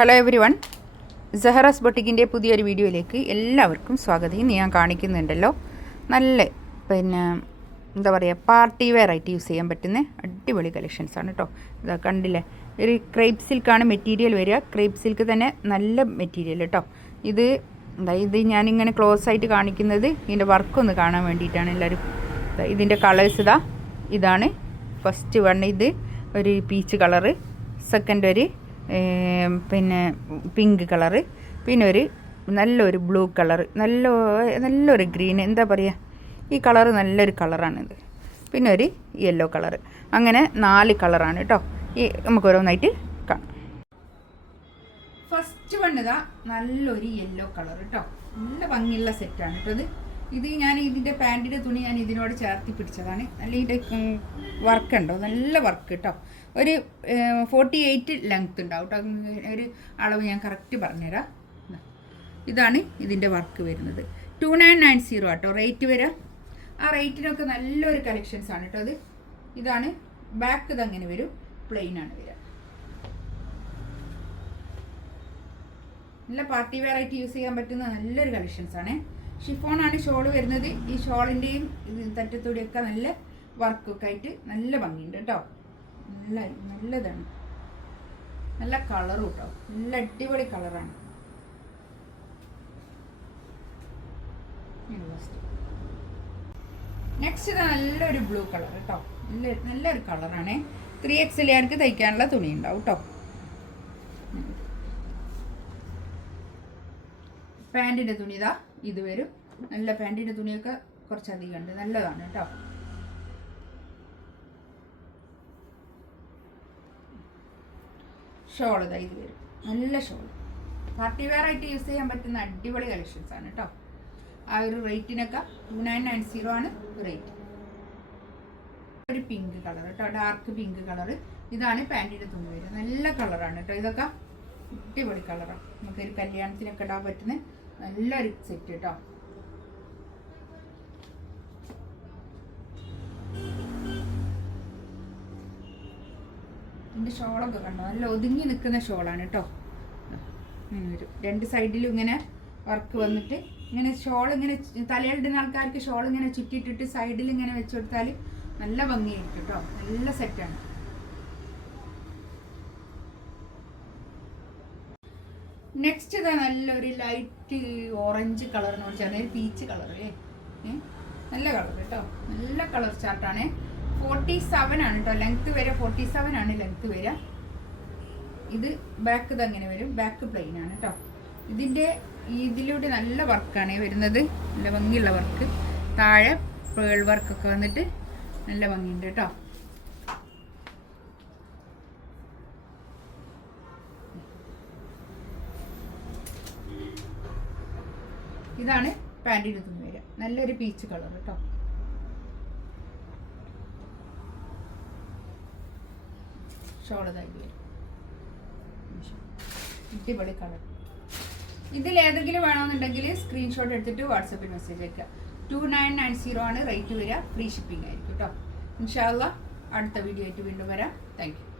Hello every one, സഹറാസ് ബൊട്ടിക്കിൻ്റെ പുതിയൊരു വീഡിയോയിലേക്ക് എല്ലാവർക്കും സ്വാഗതം. ഇന്ന് ഞാൻ കാണിക്കുന്നുണ്ടല്ലോ നല്ല എന്താ പറയുക, പാർട്ടി വെയർ ആയിട്ട് യൂസ് ചെയ്യാൻ പറ്റുന്ന അടിപൊളി കളക്ഷൻസാണ് കേട്ടോ. ഇതാ കണ്ടില്ലേ, ഒരു ക്രേപ്പ് സിൽക്കാണ് മെറ്റീരിയൽ വരിക. ക്രേപ്പ് സിൽക്ക് തന്നെ നല്ല മെറ്റീരിയൽ കേട്ടോ. ഇത് ഞാനിങ്ങനെ ക്ലോസ് ആയിട്ട് കാണിക്കുന്നത് ഇതിൻ്റെ വർക്കൊന്ന് കാണാൻ വേണ്ടിയിട്ടാണ് എല്ലാവരും. ഇതിൻ്റെ കളേഴ്സ് ഇതാണ് ഫസ്റ്റ് വൺ. ഇത് ഒരു പീച്ച് കളറ്, സെക്കൻഡ് ഒരു പിങ്ക് കളറ്, പിന്നെ ഒരു നല്ലൊരു ബ്ലൂ കളറ്, നല്ലൊരു ഗ്രീൻ, എന്താ പറയുക, ഈ കളറ് നല്ലൊരു കളറാണിത്. പിന്നെ ഒരു യെല്ലോ കളറ്. അങ്ങനെ 4 കളറാണ് കേട്ടോ. നമുക്ക് ഓരോന്നായിട്ട് കാണാം. ഫസ്റ്റ് വണ്ണതാ നല്ലൊരു യെല്ലോ കളർ കേട്ടോ. നല്ല ഭംഗിയുള്ള സെറ്റാണ് കേട്ടോ. ഇത് ഞാൻ ഇതിൻ്റെ പാൻറ്റിൻ്റെ തുണി ഞാൻ ഇതിനോട് ചേർത്തി പിടിച്ചതാണ്. നല്ല ഇതിൻ്റെ വർക്ക് ഉണ്ടോ, നല്ല വർക്ക് കേട്ടോ. ഒരു 48 ലെങ്ത് ഉണ്ടാവും കേട്ടോ. ഒരു അളവ് ഞാൻ കറക്റ്റ് പറഞ്ഞുതരാം. ഇതാണ് ഇതിൻ്റെ വർക്ക് വരുന്നത്. 2990 കേട്ടോ റേറ്റ് വരിക. ആ റേറ്റിനൊക്കെ നല്ലൊരു കളക്ഷൻസ് ആണ് കേട്ടോ. ഇതാണ് ബാക്ക്. ഇതങ്ങനെ വരും, പ്ലെയിൻ ആണ് വരിക. നല്ല പാർട്ടി വെയർ ആയിട്ട് യൂസ് ചെയ്യാൻ പറ്റുന്ന നല്ലൊരു കളക്ഷൻസ് ആണ്. ഷിഫോണാണ് ഷോൾ വരുന്നത്. ഈ ഷോളിൻ്റെയും തറ്റത്തൂടെയൊക്കെ നല്ല വർക്കൊക്കെ ആയിട്ട് നല്ല ഭംഗിയുണ്ട് കേട്ടോ. നല്ലതാണ്, നല്ല കളറും കേട്ടോ. നല്ല അടിപൊളി കളറാണ്. നെക്സ്റ്റ് നല്ലൊരു ബ്ലൂ കളർ കേട്ടോ. നല്ലൊരു കളറാണ്. 3XL തയ്ക്കാനുള്ള തുണി ഉണ്ടാവും കേട്ടോ. പാൻറ്റിൻ്റെ തുണി ഇത് വരും. നല്ല പാൻറ്റിൻ്റെ തുണിയൊക്കെ കുറച്ചധികം ഉണ്ട്, നല്ലതാണ് കേട്ടോ. ഷോൾ ഇത് വരും, നല്ല ഷോൾ. പാർട്ടി വെയർ ആയിട്ട് യൂസ് ചെയ്യാൻ പറ്റുന്ന അടിപൊളി കളക്ഷൻസ് ആണ് കേട്ടോ. ആ ഒരു റേറ്റിനൊക്കെ 2990 ആണ് റേറ്റ്. ഒരു പിങ്ക് കളർ കേട്ടോ, ഡാർക്ക് പിങ്ക് കളർ. ഇതാണ് പാൻറ്റിൻ്റെ തുണി വരും. നല്ല കളറാണ് കേട്ടോ. ഇതൊക്കെ അടിപൊളി കളറാണ്. നമുക്കൊരു കല്യാണത്തിനൊക്കെ ഇടാൻ പറ്റുന്ന നല്ലൊരു സെറ്റ് കേട്ടോ. ഇതിൻ്റെ ഷോളൊക്കെ കണ്ടോ, നല്ല ഒതുങ്ങി നിൽക്കുന്ന ഷോളാണ് കേട്ടോ. ഇങ്ങനെ വരും, 2 സൈഡിലും ഇങ്ങനെ വർക്ക് വന്നിട്ട് ഇങ്ങനെ ഷോൾ ഇങ്ങനെ തലയിലിടുന്ന ആൾക്കാർക്ക് ഷോൾ ഇങ്ങനെ ചുറ്റിയിട്ടിട്ട് സൈഡിൽ ഇങ്ങനെ വെച്ച് കൊടുത്താൽ നല്ല ഭംഗിയായിരിക്കും കേട്ടോ. നല്ല സെറ്റാണ്. നെക്സ്റ്റ് നല്ലൊരു ലൈറ്റ് ഓറഞ്ച് കളർ എന്ന് വെച്ചാൽ പീച്ച് കളർ. നല്ല കളർ കേട്ടോ. നല്ല കളർ ചാർട്ടാണ്. 47 ആണ് കേട്ടോ ലെങ്ത് വരെ. 47 ആണ് ലെങ്ത് വരിക. ഇത് ബാക്ക് ഇതങ്ങനെ വരും. ബാക്ക് പ്ലെയിൻ ആണ് കേട്ടോ. ഇതിലൂടെ നല്ല വർക്കാണ് വരുന്നത്. നല്ല ഭംഗിയുള്ള വർക്ക്. താഴെ പേൾ വർക്കൊക്കെ വന്നിട്ട് നല്ല ഭംഗിയുണ്ട് കേട്ടോ. ഇതാണ് പാൻറ്റിന് തുണി വരിക. നല്ലൊരു പീച്ച് കളർ കേട്ടോ. ഷോൾ ഇതായിട്ട് വരും. അടിപൊളി കളർ. ഇതിലേതെങ്കിലും വേണമെന്നുണ്ടെങ്കിൽ സ്ക്രീൻഷോട്ട് എടുത്തിട്ട് വാട്സപ്പിൽ മെസ്സേജ് അയക്കുക. 2990 ആണ് റേറ്റ് വരിക. ഫ്രീ ഷിപ്പിംഗ് ആയിരിക്കും കേട്ടോ. ഇൻഷാ അല്ലാഹ് അടുത്ത വീഡിയോ ആയിട്ട് വീണ്ടും വരാം. Thank you.